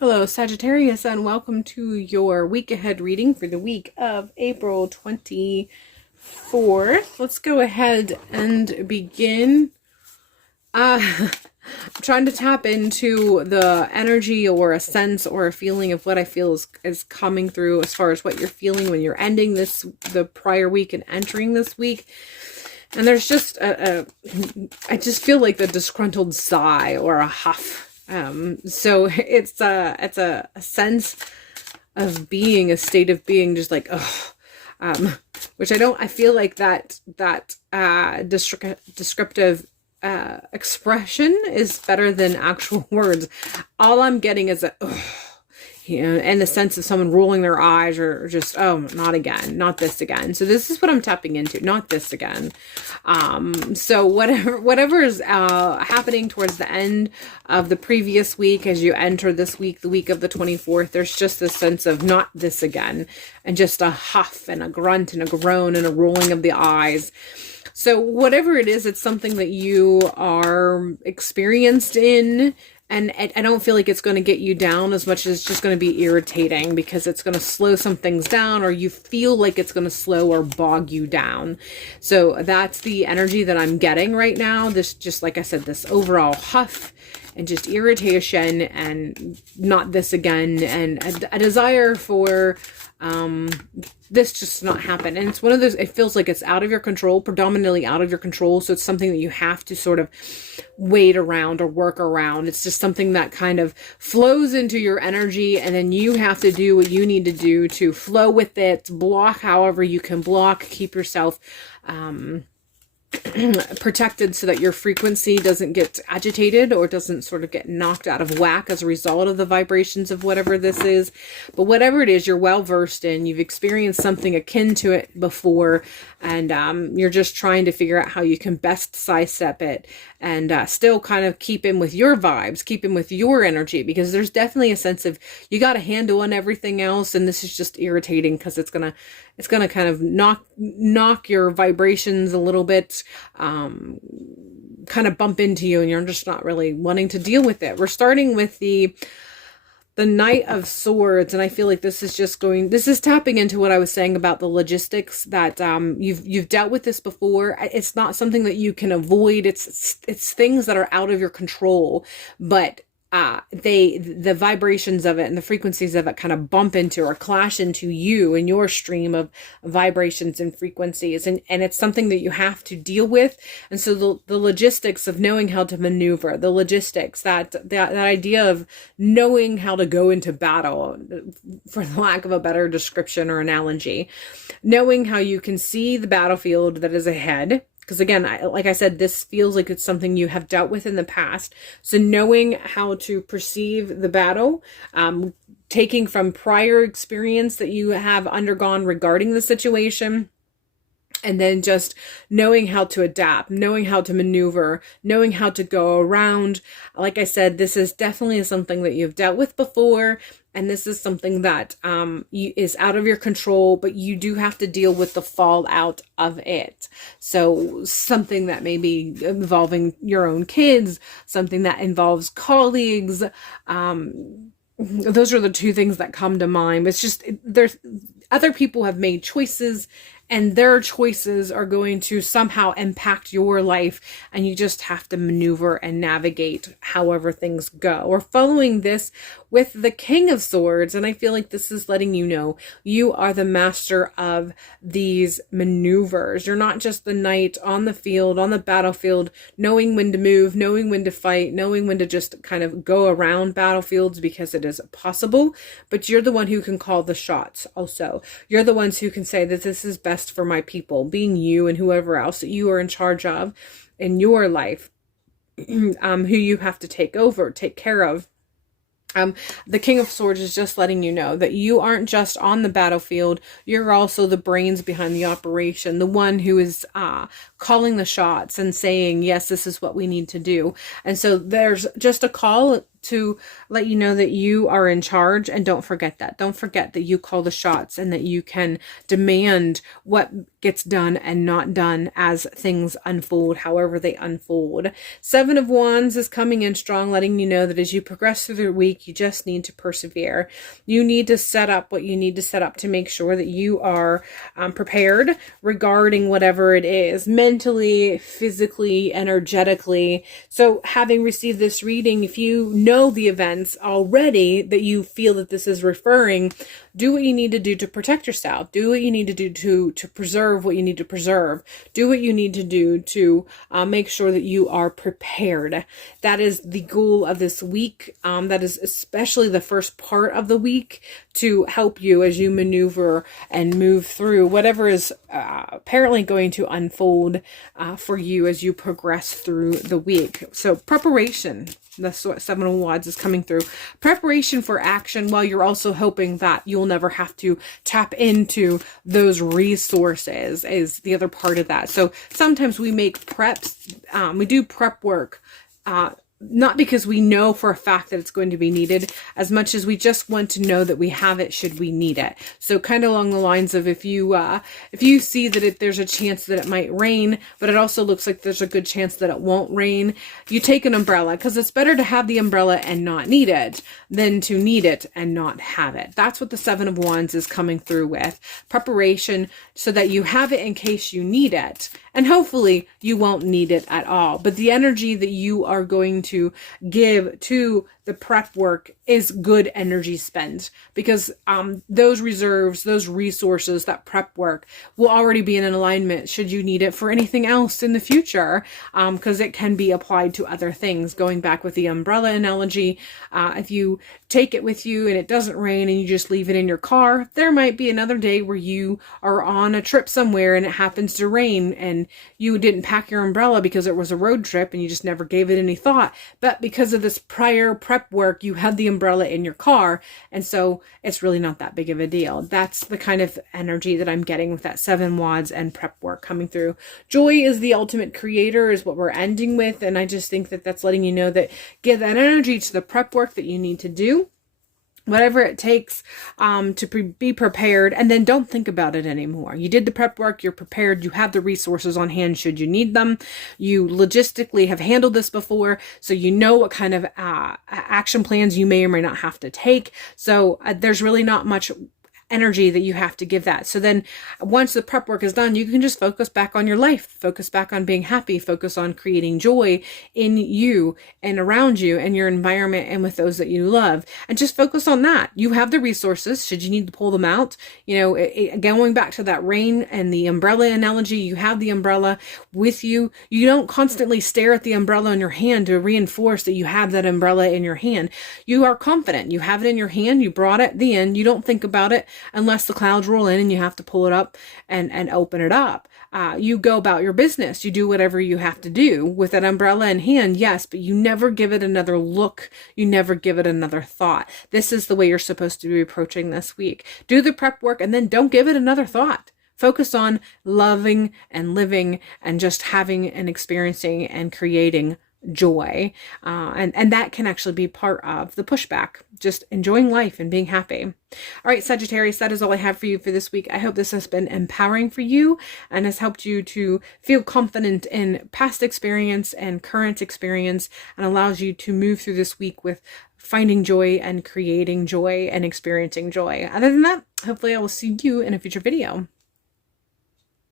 Hello, Sagittarius, and welcome to your week ahead reading for the week of April 24th. Let's go ahead and begin. I'm trying to tap into the energy or a sense or a feeling of what I feel is coming through as far as what you're feeling when you're ending the prior week and entering this week. And there's just I just feel like the disgruntled sigh or a huff. So it's a sense of being, a state of being, just like, which I feel like that descriptive expression is better than actual words. All I'm getting is a and the sense of someone rolling their eyes or just, oh, not again, not this again. So this is what I'm tapping into, not this again. So whatever is happening towards the end of the previous week as you enter this week, the week of the 24th, there's just this sense of not this again, and just a huff and a grunt and a groan and a rolling of the eyes. So whatever it is, it's something that you are experienced in. And I don't feel like it's going to get you down as much as it's just going to be irritating, because it's going to slow some things down, or you feel like it's going to slow or bog you down. So that's the energy that I'm getting right now. This, just like I said, this overall huff and just irritation and not this again, and a desire for this just not happen. And it's one of those, it feels like it's out of your control, predominantly out of your control. So it's something that you have to sort of wait around or work around. It's just something that kind of flows into your energy, and then you have to do what you need to do to flow with it, block however you can block, keep yourself protected so that your frequency doesn't get agitated or doesn't sort of get knocked out of whack as a result of the vibrations of whatever this is. But whatever it is, you're well versed in, you've experienced something akin to it before, and you're just trying to figure out how you can best sidestep it and still kind of keep in with your vibes, keep in with your energy, because there's definitely a sense of you got a handle on everything else, and this is just irritating because it's gonna kind of knock your vibrations a little bit, kind of bump into you, and you're just not really wanting to deal with it. We're starting with the Knight of Swords, and I feel like this is tapping into what I was saying about the logistics, that you've dealt with this before. It's not something that you can avoid. It's things that are out of your control, but the vibrations of it and the frequencies of it kind of bump into or clash into you and your stream of vibrations and frequencies, and it's something that you have to deal with. And so the logistics of knowing how to maneuver, the logistics, that idea of knowing how to go into battle, for the lack of a better description or analogy, knowing how you can see the battlefield that is ahead. Because again, like I said, this feels like it's something you have dealt with in the past. So knowing how to perceive the battle, taking from prior experience that you have undergone regarding the situation, and then just knowing how to adapt, knowing how to maneuver, knowing how to go around. Like I said, this is definitely something that you've dealt with before. And this is something that is out of your control, but you do have to deal with the fallout of it. So something that may be involving your own kids, something that involves colleagues. Those are the two things that come to mind. It's just, there's other people have made choices, and their choices are going to somehow impact your life, and you just have to maneuver and navigate however things go. We're following this with the King of Swords, and I feel like this is letting you know you are the master of these maneuvers. You're not just the knight on the field, on the battlefield, knowing when to move, knowing when to fight, knowing when to just kind of go around battlefields because it is possible, but you're the one who can call the shots also. You're the ones who can say that this is best for my people, being you and whoever else that you are in charge of in your life, who you have to take care of. The King of Swords is just letting you know that you aren't just on the battlefield, you're also the brains behind the operation, the one who is calling the shots and saying, yes, this is what we need to do. And so there's just a call to let you know that you are in charge, and don't forget that. Don't forget that you call the shots and that you can demand what gets done and not done as things unfold, however they unfold. Seven of Wands is coming in strong, letting you know that as you progress through the week, you just need to persevere. You need to set up what you need to set up to make sure that you are prepared regarding whatever it is, mentally, physically, energetically. So having received this reading, if you know the events already that you feel that this is referring, do what you need to do to protect yourself. Do what you need to do to preserve what you need to preserve. Do what you need to do to make sure that you are prepared. That is the goal of this week. That is especially the first part of the week, to help you as you maneuver and move through whatever is apparently going to unfold for you as you progress through the week. So preparation. The Seven of Wands is coming through. Preparation for action, while you're also hoping that you'll never have to tap into those resources, is the other part of that. So sometimes we make preps, we do prep work, not because we know for a fact that it's going to be needed, as much as we just want to know that we have it should we need it. So kind of along the lines of, if you see that there's a chance that it might rain, but it also looks like there's a good chance that it won't rain, you take an umbrella, because it's better to have the umbrella and not need it than to need it and not have it. That's what the Seven of Wands is coming through with. Preparation so that you have it in case you need it. And hopefully you won't need it at all. But the energy that you are going to give to the prep work is good energy spent, because those reserves, those resources, that prep work will already be in an alignment should you need it for anything else in the future, because it can be applied to other things. Going back with the umbrella analogy, if you take it with you and it doesn't rain and you just leave it in your car, there might be another day where you are on a trip somewhere and it happens to rain and you didn't pack your umbrella because it was a road trip and you just never gave it any thought. But because of this prior prep work, you had the umbrella in your car, and so it's really not that big of a deal. That's the kind of energy that I'm getting with that Seven Wands and prep work coming through. Joy is the ultimate creator is what we're ending with, and I just think that that's letting you know that give that energy to the prep work that you need to do, whatever it takes to be prepared, and then don't think about it anymore. You did the prep work, you're prepared, you have the resources on hand should you need them. You logistically have handled this before, so you know what kind of action plans you may or may not have to take. So there's really not much energy that you have to give that. So then once the prep work is done, you can just focus back on your life, focus back on being happy, focus on creating joy in you and around you and your environment and with those that you love, and just focus on that. You have the resources should you need to pull them out. You know, going back to that rain and the umbrella analogy, you have the umbrella with you. You don't constantly stare at the umbrella in your hand to reinforce that you have that umbrella in your hand. You are confident. You have it in your hand. You brought it at the end. You don't think about it unless the clouds roll in and you have to pull it up and open it up. You go about your business. You do whatever you have to do with that umbrella in hand, yes, but you never give it another look. You never give it another thought. This is the way you're supposed to be approaching this week. Do the prep work and then don't give it another thought. Focus on loving and living and just having and experiencing and creating joy. And that can actually be part of the pushback, just enjoying life and being happy. All right, Sagittarius, that is all I have for you for this week. I hope this has been empowering for you and has helped you to feel confident in past experience and current experience, and allows you to move through this week with finding joy and creating joy and experiencing joy. Other than that, hopefully I will see you in a future video.